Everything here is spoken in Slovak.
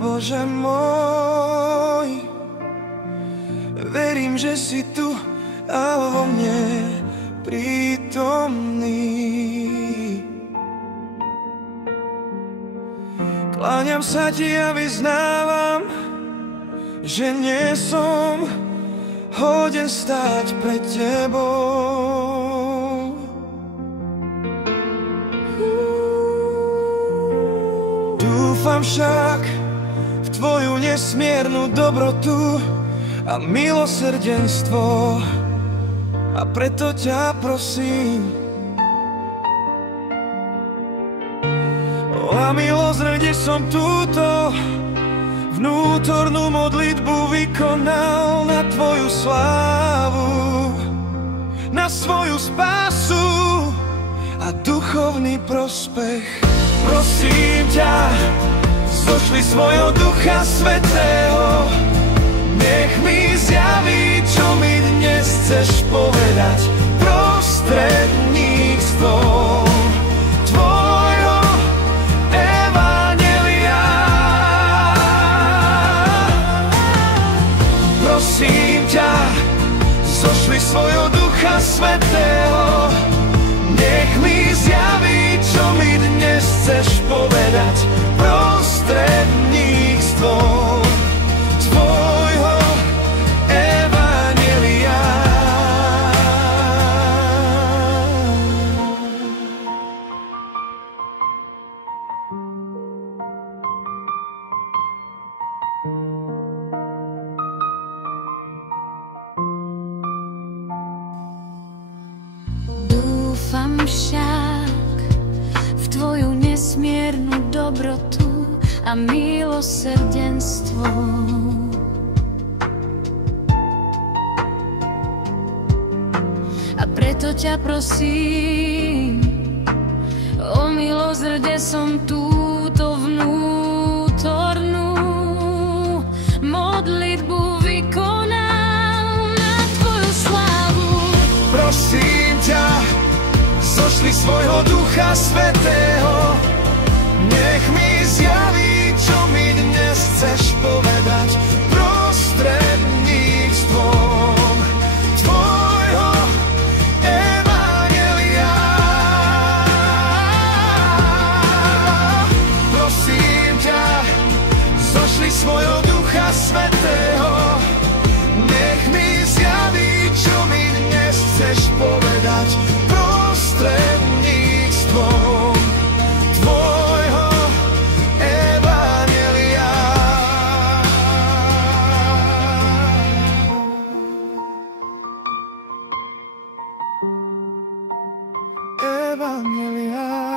Bože môj, verím, že si tu a vo mne prítomný. Kláňam sa ti a vyznávam, že nie som hoden stáť pred tebou. Dúfam však v tvoju nesmiernu dobrotu a milosrdenstvo, a preto ťa prosím o milosť, kde som túto vnútornú modlitbu vykonal na tvoju slávu, na svoju spásu a duchovný prospech. Prosím ťa, zošli svojho Ducha Svätého, nech mi zjaví, čo mi dnes chceš povedať prostredníctvom tvojho evanjelia. Prosím ťa, zošli svojho Ducha Svätého, nech mi zjaví, čo mi dnes chceš povedať prostredníctvom tvojho evanjelia. Dúfam však v tvoju nesmiernu dobrotu a milosrdenstvo, a preto ťa prosím o milosť, kde som túto vnútornú modlitbu vykonal na tvoju slávu. Prosím ťa, zošli svojho Ducha Svätého, nech mi zjaví, čo mi dnes chceš povedať prostredníctvom tvojho evanjelia. Prosím ťa, zošli svojho Ducha Svätého, nech mi zjaví, čo mi dnes chceš povedať prostredníctvom tvojho evanjelia. Evanjelia.